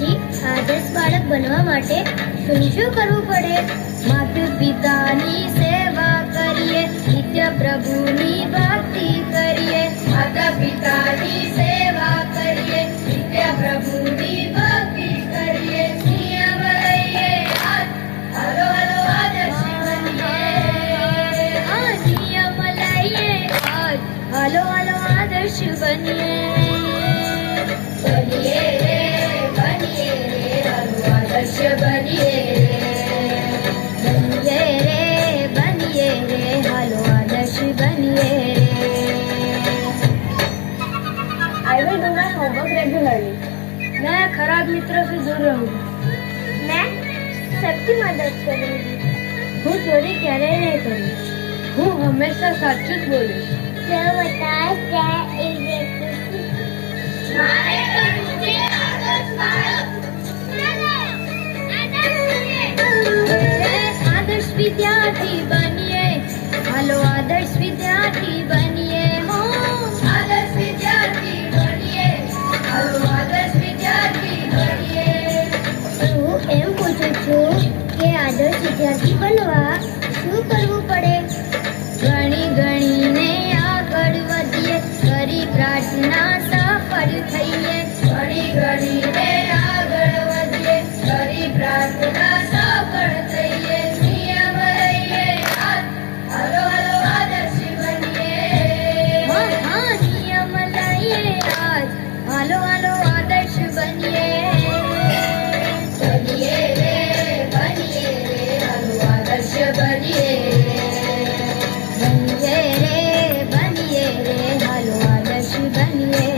પછી આદર્શ બાળક બનવા માટે શું શું કરવું પડે? માતા પિતાની સેવા કરીએ, નિત્ય પ્રભુની ભક્તિ કરીએ. માતા પિતાની સેવા કરીએ, નિત્ય પ્રભુની ભક્તિ કરીએ. નિયમ લઈએ, હાલો હાલો આદર્શ બનીએ. નિયમ લઈએ, હાલો હાલો આદર્શ બનીએ. બનીએ રે હાલો આદર્શ બનીએ. બનીએ રે હાલો આદર્શ બનીએ. I will do my homework regularly. मैं खराब मित्रों से दूर रहूंगा. मैं सबकी मदद करूंगी. હું ચોરી ક્યારેય નહીં કરું. હું હંમેશા સાચું જ બોલીશ. जो बताता है एक व्यक्ति मारे करने से आदर्श बालक आदर्श विद्यार्थी बनिए, हालो आदर्श विद्यार्थी बनिए. हो आदर्श विद्यार्थी बनिए, हालो आदर्श विद्यार्थी बनिए. હું એમ પૂછું છું કે આદર્શ વિદ્યાર્થી બનવા શું કરવું પડે? ગણી ગણીને આગળ વધીએ, કરી પ્રાર્થના સફળ થઈએ. ગણી ગણીને આગળ વધીએ, કરી પ્રાર્થના સફળ થઈએ. નિયમ લઈએ, હાલો હાલો આદર્શ બનીએ. નિયમ લઈએ, હાલો હાલો આદર્શ બનીએ. બનીએ રે હાલો આદર્શ બનીએ. બનીએ રે હાલો આદર્શ બનીએ.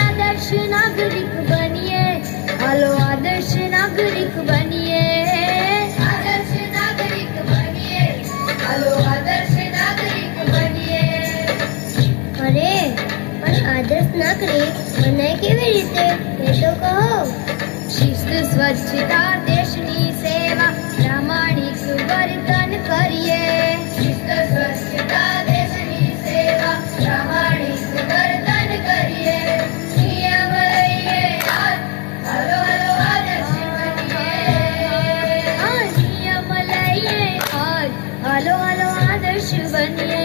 आदर्श नागरिक बनिए, हालो आदर्श नागरिक बनिए. आदर्श नागरिक बनिए, हालो आदर्श नागरिक बनिए. અરે પણ આદર્શ નાગરિક બને કેવી રીતે એ તો કહો. શિસ્ત સ્વચ્છતા દેશની સેવા, પ્રામાણિક વર્તન કરીએ. શિસ્ત સ્વચ્છતા દેશની સેવા, પ્રામાણિક વર્તન કરીએ. નિયમ લઈએ, હાલો હાલો આદર્શ બનીએ. નિયમ લઈએ, હાલો હાલો આદર્શ બનીએ.